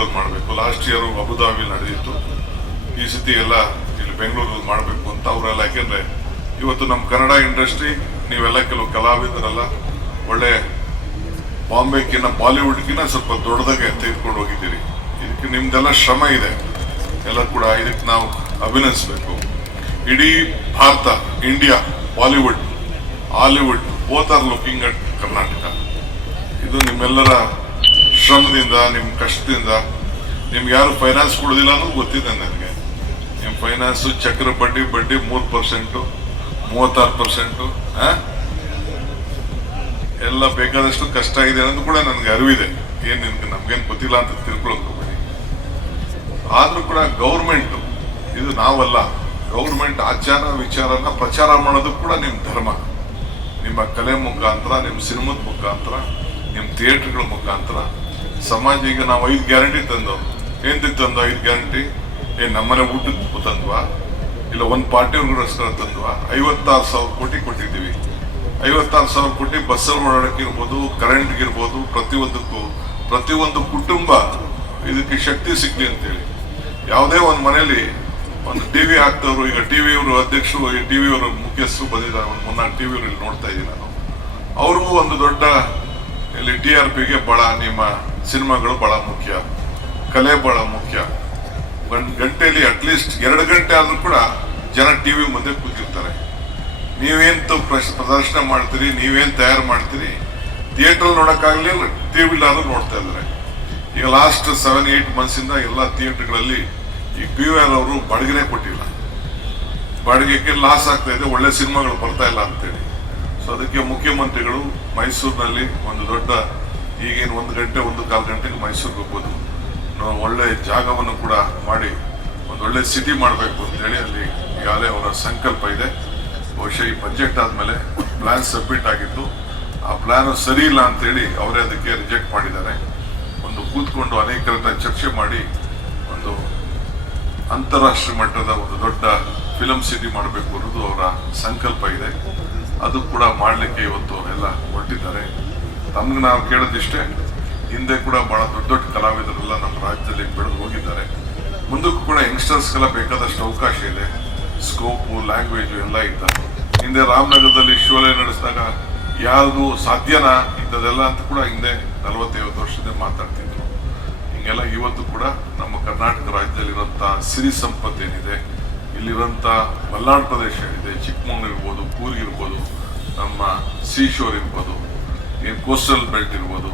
ಚಿತ್ರದುರ್ಗದಲ್ಲಿ ಮಾಡಬೇಕು. Last year Abu Dhabi ನಡೆದಿತ್ತು. ಈ ಸತಿ ಎಲ್ಲ ಇಲ್ಲಿ ಬೆಂಗಳೂರಲ್ಲಿ ಮಾಡಬೇಕು ಅಂತ ಅವರೆಲ್ಲ ಯಾಕೆಂದ್ರೆ ಇವತ್ತು ನಮ್ಮ ಕನ್ನಡ ಇಂಡಸ್ಟ್ರಿ, ನೀವೆಲ್ಲ ಕೆಲವು ಕಲಾವಿದರೆಲ್ಲ, ಒಳ್ಳೆ ಬಾಂಬೆಗಿನ್ನ ಬಾಲಿವುಡ್ಗಿನ್ನ ಸ್ವಲ್ಪ ದೊಡ್ಡದಾಗೆ ತೆಗೆದುಕೊಂಡು ಹೋಗಿದ್ದೀರಿ. ಇದಕ್ಕೆ ನಿಮ್ದೆಲ್ಲ ಶ್ರಮ ಇದೆ. ಎಲ್ಲ ಕೂಡ ಇದಕ್ಕೆ ನಾವು ಅಭಿನಂದಿಸಬೇಕು. ಇಡೀ Bharat India Bollywood Hollywood both are looking at Karnataka ಇದು ನಿಮ್ಮೆಲ್ಲರ ಶ್ರಮದಿಂದ ನಿಮ್ಮ ಕಷ್ಟದಿಂದ, ನಿಮ್ಗೆ ಯಾರು ಫೈನಾನ್ಸ್ ಕೊಡೋದಿಲ್ಲ ಅನ್ನೋದು ಗೊತ್ತಿದೆ ನನಗೆ. ನಿಮ್ಮ ಫೈನಾನ್ಸು ಚಕ್ರ ಬಡ್ಡಿ ಬಡ್ಡಿ ಮೂರು ಪರ್ಸೆಂಟು ಮೂವತ್ತಾರು ಪರ್ಸೆಂಟು ಎಲ್ಲ ಬೇಕಾದಷ್ಟು ಕಷ್ಟ ಇದೆ ಅನ್ನೋದು ಕೂಡ ನನಗೆ ಅರಿವಿದೆ. ಏನು ನಿಮ್ಗೆ ನಮ್ಗೇನು ಗೊತ್ತಿಲ್ಲ ಅಂತ ತಿಳ್ಕೊಳಕ್ ಆದರೂ ಆದ್ರೂ ಕೂಡ ಗೌರ್ಮೆಂಟು ಇದು ನಾವಲ್ಲ. ಗೌರ್ಮೆಂಟ್ ಆಚಾರ ವಿಚಾರನ ಪ್ರಚಾರ ಮಾಡೋದು ಕೂಡ ನಿಮ್ಮ ಧರ್ಮ. ನಿಮ್ಮ ಕಲೆ ಮುಖಾಂತರ ನಿಮ್ಮ ಸಿನಿಮಾದ ಮುಖಾಂತರ ನಿಮ್ಮ ಥಿಯೇಟ್ರ್ಗಳ ಮುಖಾಂತರ. ಸಮಾಜ ಈಗ ನಾವು ಐದು ಗ್ಯಾರಂಟಿ ತಂದೋ ಏನ್ ತಂದು ಐದು ಗ್ಯಾರಂಟಿ? ಏನ್ ನಮ್ಮನೆ ಊಟದ ತಂದ್ವಾ? ಇಲ್ಲ ಒಂದು ಪಾರ್ಟಿಯವ್ರಿಗೋಸ್ಕರ ತಂದ್ವಾ? ಐವತ್ತಾರು ಸಾವಿರ ಕೋಟಿ ಕೊಟ್ಟಿದ್ದೀವಿ. ಐವತ್ತಾರು ಸಾವಿರ ಕೋಟಿ ಬಸ್ಸಲ್ಲಿ ಓಡಾಡಕ್ಕೆ ಕರೆಂಟ್ಗಿರ್ಬೋದು ಪ್ರತಿಯೊಂದಕ್ಕೂ. ಪ್ರತಿಯೊಂದು ಕುಟುಂಬ ಇದಕ್ಕೆ ಶಕ್ತಿ ಸಿಗ್ಲಿ ಅಂತೇಳಿ. ಯಾವುದೇ ಒಂದು ಮನೆಯಲ್ಲಿ ಒಂದು ಟಿ ವಿ ಹಾಕ್ತವ್ರು ಈಗ ಟಿವಿ ಅವರು ಅಧ್ಯಕ್ಷರು ಟಿವಿ ಅವರ ಮುಖ್ಯಸ್ಥರು ಬಂದಿದ್ದಾರೆ. ಒಂದು ಮುನ್ನಾಲ್ಕು ಟಿವಿ ಇಲ್ಲಿ ನೋಡ್ತಾ ಇದ್ದೀನಿ ನಾನು. ಅವ್ರಿಗೂ ಒಂದು ದೊಡ್ಡ, ಇಲ್ಲಿ ಟಿ ಆರ್ ಪಿಗೆ ಬಹಳ ನಿಮ್ಮ ಸಿನಿಮಾಗಳು ಬಹಳ ಮುಖ್ಯ. ಕಲೆ ಬಹಳ ಮುಖ್ಯ. ಒಂದು ಗಂಟೆಯಲ್ಲಿ ಅಟ್ಲೀಸ್ಟ್ ಎರಡು ಗಂಟೆ ಆದರೂ ಕೂಡ ಜನ ಟಿ ವಿ ಮುಂದೆ ಕೂತಿರ್ತಾರೆ. ನೀವೇನು ಪ್ರದರ್ಶನ ಮಾಡ್ತೀರಿ, ನೀವೇನು ತಯಾರು ಮಾಡ್ತೀರಿ ಥಿಯೇಟ್ರಲ್ಲಿ ಥಿಯೇಟರ್ ವಿಲ್ ಟಿವಿಲಾದ್ರೂ ನೋಡ್ತಾ ಇದ್ದಾರೆ. ಈಗ ಲಾಸ್ಟ್ ಸೆವೆನ್ ಏಯ್ಟ್ ಮಂತ್ಸಿಂದ ಎಲ್ಲ ಥಿಯೇಟ್ರ್ಗಳಲ್ಲಿ ಈ ಪಿ ವಿ ಆರ್ ಅವರು ಬಾಡಿಗೆನೇ ಕೊಟ್ಟಿಲ್ಲ. ಬಾಡಿಗೆಗೆ ಲಾಸ್ ಆಗ್ತಾ ಇದೆ, ಒಳ್ಳೆ ಸಿನಿಮಾಗಳು ಬರ್ತಾ ಇಲ್ಲ ಅಂತೇಳಿ. ಸೊ ಅದಕ್ಕೆ ಮುಖ್ಯಮಂತ್ರಿಗಳು ಮೈಸೂರಿನಲ್ಲಿ ಒಂದು ದೊಡ್ಡ ಈಗೇನು ಒಂದು ಗಂಟೆ, ಒಂದು ಕಾಲು ಗಂಟೆಗೆ ಮೈಸೂರಿಗೆ ಹೋಗ್ಬೋದು. ನಾವು ಒಳ್ಳೆ ಜಾಗವನ್ನು ಕೂಡ ಮಾಡಿ, ಒಂದು ಒಳ್ಳೆ ಸಿಟಿ ಮಾಡಬೇಕು ಅಂತೇಳಿ ಅಲ್ಲಿ ಈಗಾಗಲೇ ಅವರ ಸಂಕಲ್ಪ ಇದೆ. ಬಹುಶಃ ಈ ಬಜೆಟ್ ಆದಮೇಲೆ ಪ್ಲಾನ್ ಸಬ್ಮಿಟ್ ಆಗಿತ್ತು ಆ ಪ್ಲಾನ್ ಸರಿ ಇಲ್ಲ ಅಂತೇಳಿ ಅವರೇ ಅದಕ್ಕೆ ರಿಜೆಕ್ಟ್ ಮಾಡಿದ್ದಾರೆ. ಒಂದು ಕೂತ್ಕೊಂಡು ಅನೇಕರನ್ನ ಚರ್ಚೆ ಮಾಡಿ, ಒಂದು ಅಂತಾರಾಷ್ಟ್ರೀಯ ಮಟ್ಟದ ಒಂದು ದೊಡ್ಡ ಫಿಲಂ ಸಿಟಿ ಮಾಡಬೇಕು ಅನ್ನೋದು ಅವರ ಸಂಕಲ್ಪ ಇದೆ. ಅದು ಕೂಡ ಮಾಡಲಿಕ್ಕೆ ಇವತ್ತು ಎಲ್ಲ ಹೊರಟಿದ್ದಾರೆ. ತಮ್ಗೆ ನಾವು ಕೇಳೋದಿಷ್ಟೇ ಹಿಂದೆ ಕೂಡ ಬಹಳ ದೊಡ್ಡ ದೊಡ್ಡ ಕಲಾವಿದರೆಲ್ಲ ನಮ್ಮ ರಾಜ್ಯದಲ್ಲಿ ಬೆಳೆದು ಹೋಗಿದ್ದಾರೆ. ಮುಂದಕ್ಕೂ ಕೂಡ ಯಂಗ್ಸ್ಟರ್ಸ್ಗೆಲ್ಲ ಬೇಕಾದಷ್ಟು ಅವಕಾಶ ಇದೆ. ಸ್ಕೋಪು, ಲ್ಯಾಂಗ್ವೇಜು ಎಲ್ಲ ಇದ್ದ. ಹಿಂದೆ ರಾಮನಗರದಲ್ಲಿ ಶೋಲೆ ನಡೆಸಿದಾಗ ಯಾವುದು ಸಾಧ್ಯನಾ ಇಂಥದ್ದೆಲ್ಲ ಅಂತ ಕೂಡ ಹಿಂದೆ ನಲವತ್ತೈವತ್ತು ವರ್ಷದಿಂದ ಮಾತಾಡ್ತಿದ್ರು. ಹಿಂಗೆಲ್ಲ ಇವತ್ತು ಕೂಡ ನಮ್ಮ ಕರ್ನಾಟಕ ರಾಜ್ಯದಲ್ಲಿರುವಂಥ ಸಿರಿ ಸಂಪತ್ತು ಏನಿದೆ ಇಲ್ಲಿರುವಂತ ಮಲ್ನಾಡು ಪ್ರದೇಶ ಏನಿದೆ, ಚಿಕ್ಕಮಗಳೂರು ಇರ್ಬೋದು ಕೂರ್ಗಿರ್ಬೋದು ನಮ್ಮ ಸೀಶೋರ್ ಇರ್ಬೋದು ಏನು ಕೋಸ್ಟಲ್ ಬೆಲ್ಟ್ ಇರ್ಬೋದು,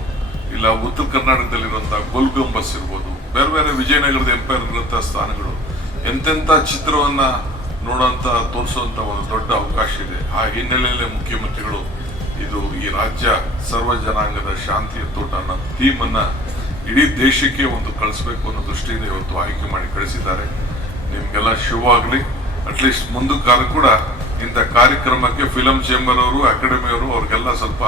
ಇಲ್ಲ ಉತ್ತರ ಕರ್ನಾಟಕದಲ್ಲಿರುವಂತ ಗೋಲ್ಗಂಬಸ್ ಇರ್ಬೋದು, ಬೇರೆ ಬೇರೆ ವಿಜಯನಗರದ ಎಂಪೈರ್ ಇರುವಂತಹ ಸ್ಥಾನಗಳು, ಎಂತೆಂಥ ಚಿತ್ರವನ್ನ ನೋಡುವಂತ ತೋರಿಸುವಂತ ಒಂದು ದೊಡ್ಡ ಅವಕಾಶ ಇದೆ. ಆ ಹಿನ್ನೆಲೆಯಲ್ಲೇ ಮುಖ್ಯಮಂತ್ರಿಗಳು ಇದು ಈ ರಾಜ್ಯ ಸರ್ವ ಜನಾಂಗದ ಶಾಂತಿಯ ತೋಟ ಅನ್ನೋ ಥೀಮ್ ಅನ್ನ ಇಡೀ ದೇಶಕ್ಕೆ ಒಂದು ಕಳಿಸ್ಬೇಕು ಅನ್ನೋ ದೃಷ್ಟಿಯಿಂದ ಇವತ್ತು ಆಯ್ಕೆ ಮಾಡಿ ಕಳಿಸಿದ್ದಾರೆ. ನಿಮ್ಗೆಲ್ಲ ಶುಭವಾಗ್ಲಿ. ಅಟ್ಲೀಸ್ಟ್ ಮುಂದಕ್ಕಾದ್ರೂ ಕೂಡ ಇಂಥ ಕಾರ್ಯಕ್ರಮಕ್ಕೆ ಫಿಲಂ ಚೇಂಬರ್ ಅವರು ಅಕಾಡೆಮಿ ಅವರು, ಅವ್ರಿಗೆಲ್ಲ ಸ್ವಲ್ಪ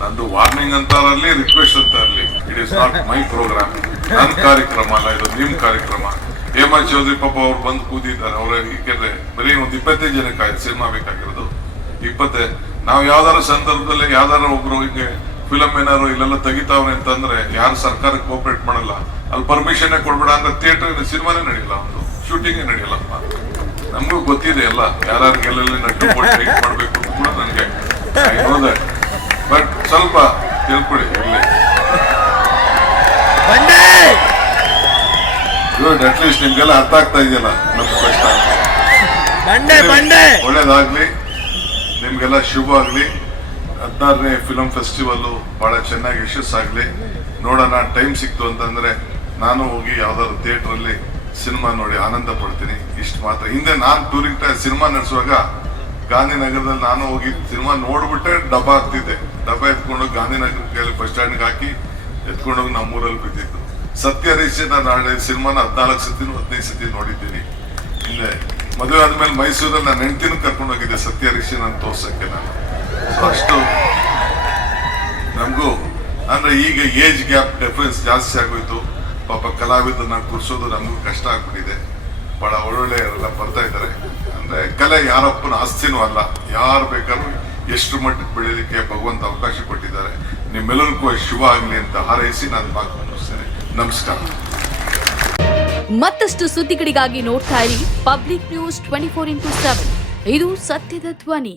ನಂದು ವಾರ್ನಿಂಗ್ ಅಂತ ಇರಲಿ ರಿಕ್ವೆಸ್ಟ್ ಅಂತ ಇರಲಿ it is not my programme ನನ್ನ ಕಾರ್ಯಕ್ರಮ ಅಲ್ಲ, ಇದು ನಿಮ್ ಕಾರ್ಯಕ್ರಮ. ಹೇಮಾ ಚೌಧರಿ ಪಾಪ ಅವ್ರು ಬಂದು ಕೂತಿದ್ದಾರೆ. ಅವ್ರ ಏಕೆಂದ್ರೆ ಬರೀ ಒಂದು ಇಪ್ಪತ್ತೈದು ಜನಕ್ಕೆ ಸಿನಿಮಾ ಬೇಕಾಗಿರೋದು. ಇಪ್ಪತ್ತೇ, ನಾವು ಯಾವ್ದಾರ ಸಂದರ್ಭದಲ್ಲಿ ಯಾವ್ದಾರ ಒಬ್ರು ಹಿಂಗೆ ಫಿಲಮ್ ಏನಾದ್ರು ಇಲ್ಲೆಲ್ಲ ತೆಗಿತಾವ್ರೆ ಅಂತಂದ್ರೆ, ಯಾರು ಸರ್ಕಾರಕ್ಕೆ ಕೋಪರೇಟ್ ಮಾಡಲ್ಲ. ಅಲ್ಲಿ ಪರ್ಮಿಷನ್ ಕೊಡ್ಬೇಡ ಅಂದ್ರೆ ಥಿಯೇಟರ್ ಸಿನಿಮಾನೇ ನಡೆಯಲ್ಲ ಒಂದು ಶೂಟಿಂಗೇ ನಡೆಯಲ್ಲಪ್ಪ ನಮಗೂ ಗೊತ್ತಿದೆ ಎಲ್ಲ. ಯಾರ್ಯಾರು ಎಲ್ಲೆಲ್ಲಿ ಟೇಕ್ ಮಾಡ್ಬೇಕು ಅಂತ ಕೂಡ ನನಗೆ ಸ್ವಲ್ಪ ತಿಳ್ಕೊಳ್ಳಿ ಇರಲಿ. ಗುಡ್ ಅಟ್ಲೀಸ್ಟ್ ನಿಮ್ಗೆಲ್ಲ ಅರ್ಥ ಆಗ್ತಾ ಇದೆಯಲ್ಲ ನಮ್ಮ ಕಷ್ಟ. ಒಳ್ಳೇದಾಗ್ಲಿ. ನಿಮ್ಗೆಲ್ಲ ಶುಭ ಆಗ್ಲಿ. ಹದಿನಾರನೇ ಫಿಲಂ ಫೆಸ್ಟಿವಲ್ ಬಹಳ ಚೆನ್ನಾಗಿ ಯಶಸ್ಸಾಗ್ಲಿ ನೋಡೋಣ ಟೈಮ್ ಸಿಕ್ತು ಅಂತಂದ್ರೆ ನಾನು ಹೋಗಿ ಯಾವ್ದಾದ್ರು ಥಿಯೇಟರ್ ಅಲ್ಲಿ ಸಿನಿಮಾ ನೋಡಿ ಆನಂದ ಪಡ್ತೀನಿ. ಇಷ್ಟು ಮಾತ್ರ. ಹಿಂದೆ ನಾನು ಟೂರಿಂಗ್ ಸಿನಿಮಾ ನಡೆಸುವಾಗ ಗಾಂಧಿನಗರದಲ್ಲಿ ನಾನು ಹೋಗಿ ಸಿನಿಮಾ ನೋಡ್ಬಿಟ್ಟೆ, ಡಬ್ಬ ಹಾಕ್ತಿದ್ದೆ ಡಬ್ಬ ಎತ್ಕೊಂಡು ಗಾಂಧಿನಗರ ಬಸ್ ಸ್ಟ್ಯಾಂಡ್ಗೆ ಹಾಕಿ ಎತ್ಕೊಂಡೋಗಿ ನಮ್ಮೂರಲ್ಲಿ ಬಿದ್ದಿತ್ತು ಸತ್ಯ ನಾನು ನಾಳೆ ಸಿನಿಮಾನ ಹದಿನಾಲ್ಕು ಸತಿ ಹದಿನೈದು ಸತಿ ನೋಡಿದ್ದೀನಿ. ಇಲ್ಲೇ ಮದುವೆ ಆದ್ಮೇಲೆ ಮೈಸೂರಲ್ಲಿ ನಾನು ಹೆಂಡತಿನೂ ಕರ್ಕೊಂಡು ಹೋಗಿದ್ದೆ ಸತ್ಯ ಹರೀಶ್ ನಾನು ತೋರ್ಸಕ್ಕೆ ನಾನು. ಫಸ್ಟ್ ಅಷ್ಟು ನಮಗೂ, ಅಂದ್ರೆ ಈಗ ಏಜ್ ಗ್ಯಾಪ್ ಡಿಫ್ರೆನ್ಸ್ ಜಾಸ್ತಿ ಆಗೋಯ್ತು. ಪಾಪ ಕಲಾವಿದನ್ನ ಕುರ್ಸೋದು ನಮಗೂ ಕಷ್ಟ ಆಗ್ಬಿಟ್ಟಿದೆ. ಬಹಳ ಒಳ್ಳೊಳ್ಳೆ ಎಲ್ಲ ಬರ್ತಾ ಕಲೆ ಯಾರಪ್ಪನ ಆಸ್ತಿನೂ ಅಲ್ಲ. ಯಾರು ಬೇಕಾದ್ರೂ ಎಷ್ಟು ಮಟ್ಟಕ್ಕೆ ಬೆಳೀಲಿಕ್ಕೆ ಭಗವಂತ ಅವಕಾಶ ಕೊಟ್ಟಿದ್ದಾರೆ. ನಿಮ್ಮೆಲ್ಲರಿಗೂ ಶುಭ ಆಗಲಿ ಅಂತ ಹಾರೈಸಿ ನಾನು ಮಾತು ಮುಗಿಸ್ತೇನೆ. ನಮಸ್ಕಾರ. ಮತ್ತಷ್ಟು ಸುದ್ದಿಗಳಿಗಾಗಿ ನೋಡ್ತಾ ಇರಿ public news twenty four into seven. ಇದು ಸತ್ಯದ ಧ್ವನಿ.